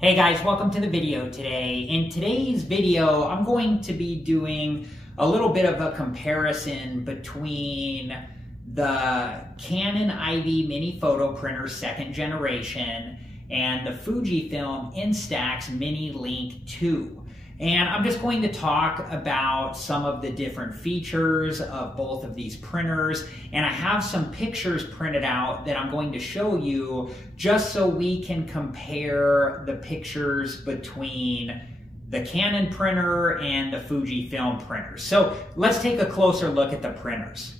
Hey guys, welcome to the video today. In today's video, I'm going to be doing a little bit of a comparison between the Canon IV Mini Photo Printer 2nd generation and the Fujifilm Instax Mini Link 2. And I'm just going to talk about some of the different features of both of these printers. And I have some pictures printed out that I'm going to show you just so we can compare the pictures between the Canon printer and the Fujifilm printer. So let's take a closer look at the printers.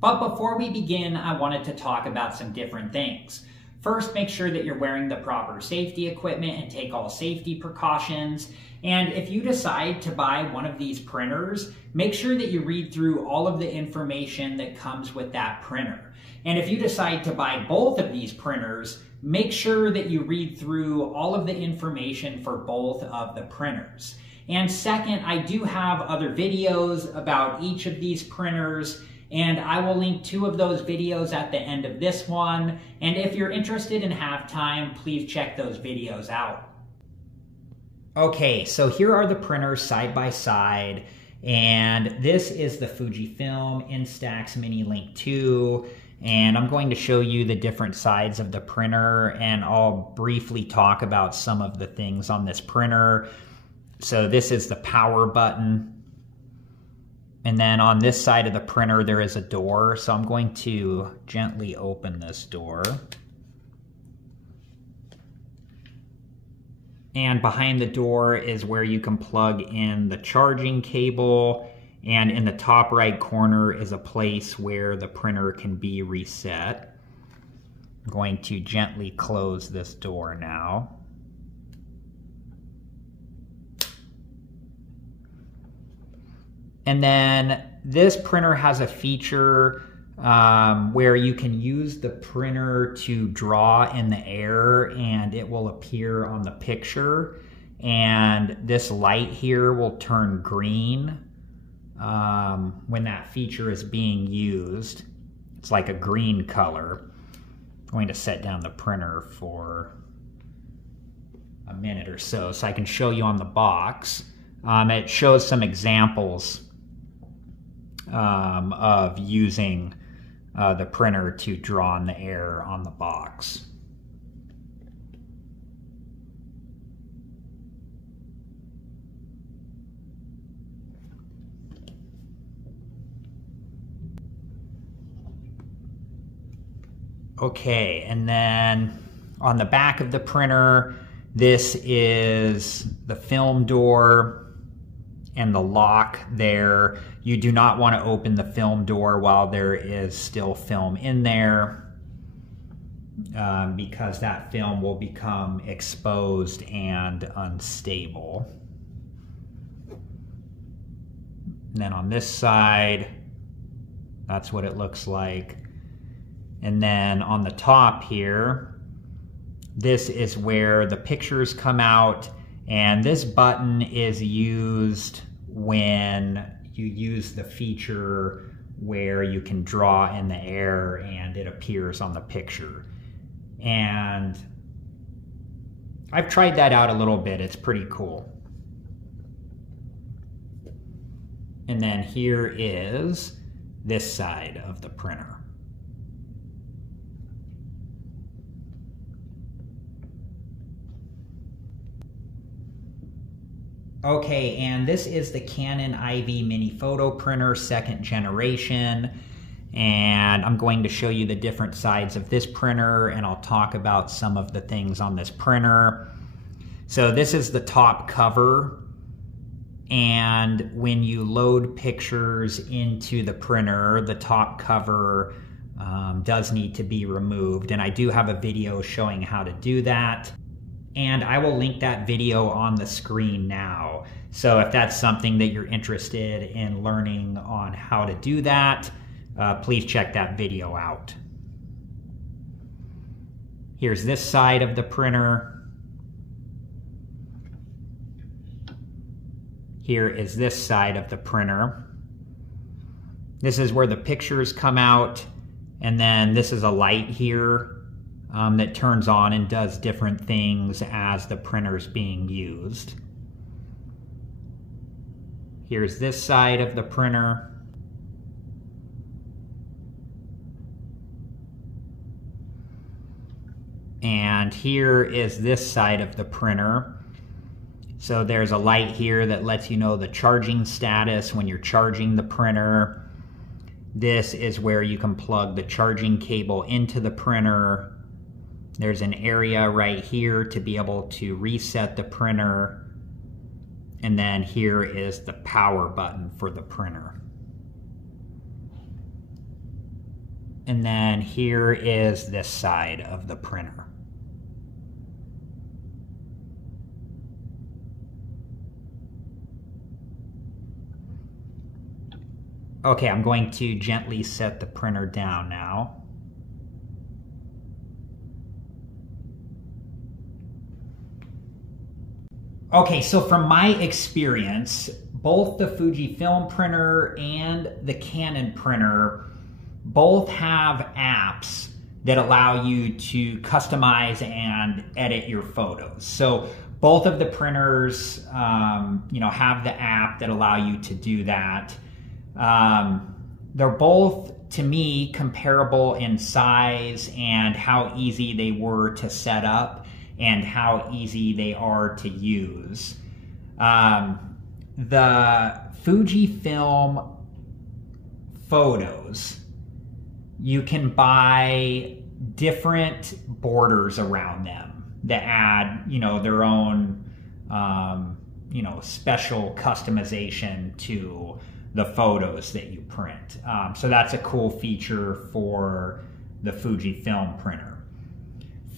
But before we begin, I wanted to talk about some different things. First, make sure that you're wearing the proper safety equipment and take all safety precautions. And if you decide to buy one of these printers, make sure that you read through all of the information that comes with that printer. And if you decide to buy both of these printers, make sure that you read through all of the information for both of the printers. And second, I do have other videos about each of these printers, and I will link 2 of those videos at the end of this one. And if you're interested and have time, please check those videos out. Okay, so here are the printers side by side, and this is the Fujifilm Instax Mini Link 2, and I'm going to show you the different sides of the printer, and I'll briefly talk about some of the things on this printer. So this is the power button. And then on this side of the printer, there is a door. So I'm going to gently open this door. And behind the door is where you can plug in the charging cable. And in the top right corner is a place where the printer can be reset. I'm going to gently close this door now. And then this printer has a feature where you can use the printer to draw in the air and it will appear on the picture. And this light here will turn green when that feature is being used. It's like a green color. I'm going to set down the printer for a minute or so I can show you on the box. It shows some examples of using the printer to draw in the air on the box. Okay, and then on the back of the printer, this is the film door and the lock there. You do not want to open the film door while there is still film in there because that film will become exposed and unstable. And then on this side, that's what it looks like. And then on the top here, this is where the pictures come out, and this button is used when you use the feature where you can draw in the air and it appears on the picture. And I've tried that out a little bit. It's pretty cool. And then here is this side of the printer. Okay, and this is the Canon IV Mini Photo Printer 2nd generation, and I'm going to show you the different sides of this printer, and I'll talk about some of the things on this printer. So this is the top cover, and when you load pictures into the printer, the top cover does need to be removed, and I do have a video showing how to do that. And I will link that video on the screen now. So if that's something that you're interested in learning on how to do that, please check that video out. Here's this side of the printer. Here is this side of the printer. This is where the pictures come out, and then this is a light here that turns on and does different things as the printer's being used. Here's this side of the printer. And here is this side of the printer. So there's a light here that lets you know the charging status when you're charging the printer. This is where you can plug the charging cable into the printer. There's an area right here to be able to reset the printer. And then here is the power button for the printer. And then here is this side of the printer. Okay, I'm going to gently set the printer down now. Okay, so from my experience, both the Fujifilm printer and the Canon printer both have apps that allow you to customize and edit your photos. So both of the printers, have the app that allow you to do that. They're both, to me, comparable in size and how easy they were to set up and how easy they are to use. The Fujifilm photos, you can buy different borders around them that add, their own, special customization to the photos that you print. So that's a cool feature for the Fujifilm printer.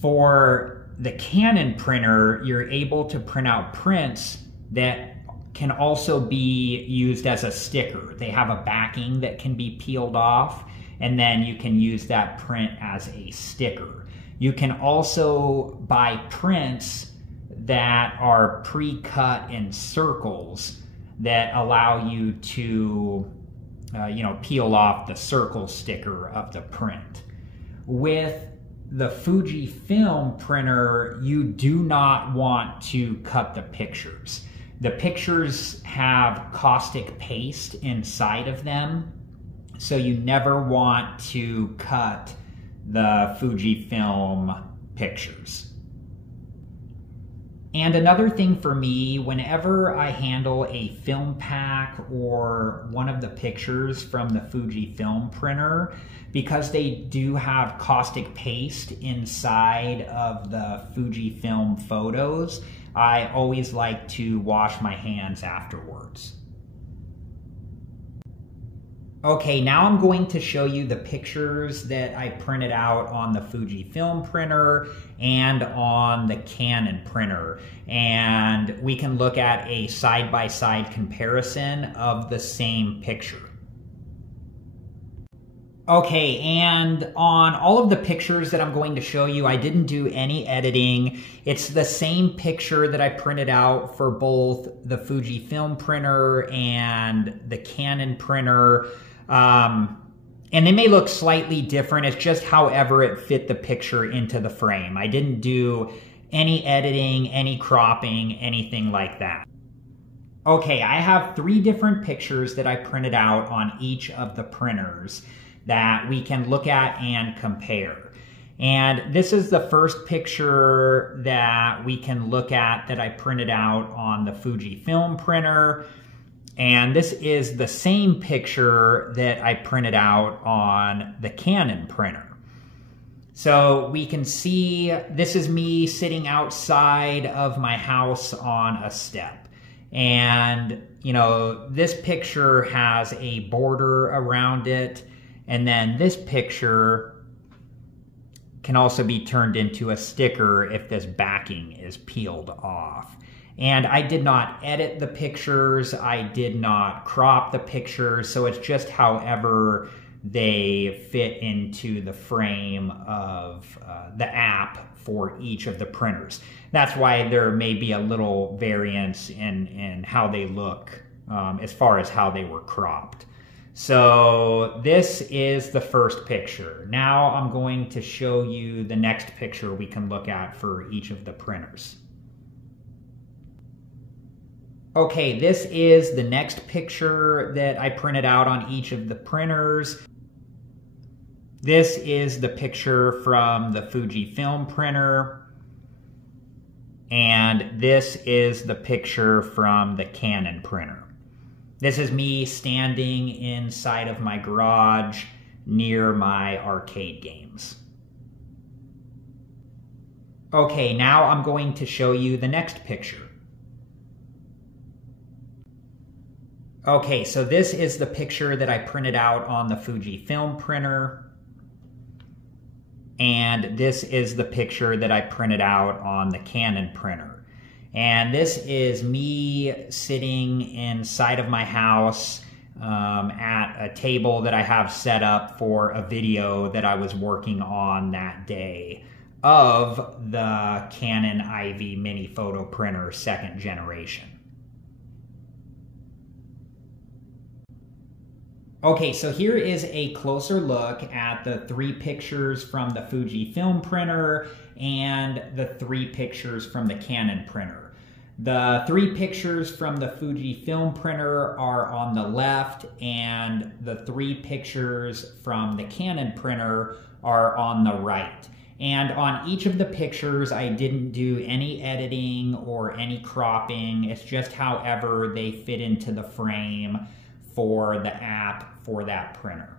For the Canon printer, you're able to print out prints that can also be used as a sticker. They have a backing that can be peeled off, and then you can use that print as a sticker. You can also buy prints that are pre-cut in circles that allow you to, peel off the circle sticker of the print. With the Fujifilm printer, you do not want to cut the pictures. The pictures have caustic paste inside of them, so you never want to cut the Fujifilm pictures. And another thing for me, whenever I handle a film pack or one of the pictures from the Fujifilm printer, because they do have caustic paste inside of the Fujifilm photos, I always like to wash my hands afterwards. Okay, now I'm going to show you the pictures that I printed out on the Fujifilm printer and on the Canon printer. And we can look at a side-by-side comparison of the same picture. Okay, and on all of the pictures that I'm going to show you, I didn't do any editing. It's the same picture that I printed out for both the Fujifilm printer and the Canon printer. And they may look slightly different. It's just however it fit the picture into the frame. I didn't do any editing, any cropping, anything like that. Okay, I have 3 different pictures that I printed out on each of the printers that we can look at and compare. And this is the first picture that we can look at that I printed out on the Fujifilm printer. And this is the same picture that I printed out on the Canon printer. So we can see this is me sitting outside of my house on a step. And, this picture has a border around it. And then this picture can also be turned into a sticker if this backing is peeled off. And I did not edit the pictures, I did not crop the pictures, so it's just however they fit into the frame of the app for each of the printers. That's why there may be a little variance in how they look as far as how they were cropped. So this is the first picture. Now I'm going to show you the next picture we can look at for each of the printers. Okay, this is the next picture that I printed out on each of the printers. This is the picture from the Fujifilm printer. And this is the picture from the Canon printer. This is me standing inside of my garage near my arcade games. Okay, now I'm going to show you the next picture. Okay, so this is the picture that I printed out on the Fujifilm printer. And this is the picture that I printed out on the Canon printer. And this is me sitting inside of my house at a table that I have set up for a video that I was working on that day of the Canon IV Mini Photo Printer 2nd generation. Okay, so here is a closer look at the 3 pictures from the Fujifilm printer and the 3 pictures from the Canon printer. The 3 pictures from the Fujifilm printer are on the left, and the 3 pictures from the Canon printer are on the right. And on each of the pictures, I didn't do any editing or any cropping. It's just however they fit into the frame for the app for that printer.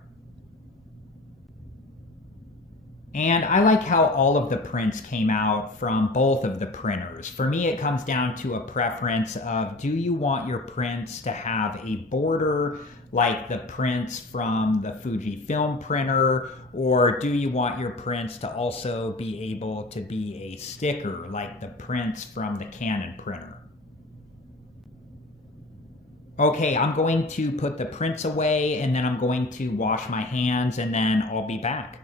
And I like how all of the prints came out from both of the printers. For me, it comes down to a preference of, do you want your prints to have a border like the prints from the Fujifilm printer, or do you want your prints to also be able to be a sticker like the prints from the Canon printer? Okay, I'm going to put the prints away, and then I'm going to wash my hands, and then I'll be back.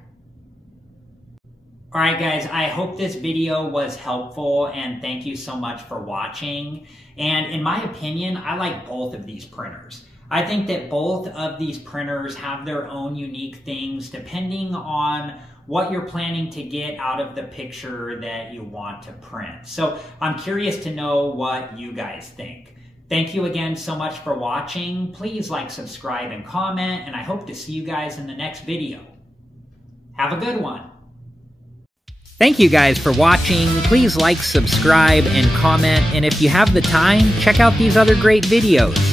Alright guys, I hope this video was helpful, and thank you so much for watching. And in my opinion, I like both of these printers. I think that both of these printers have their own unique things depending on what you're planning to get out of the picture that you want to print. So I'm curious to know what you guys think. Thank you again so much for watching. Please like, subscribe, and comment, and I hope to see you guys in the next video. Have a good one. Thank you guys for watching. Please like, subscribe, and comment, and if you have the time, check out these other great videos.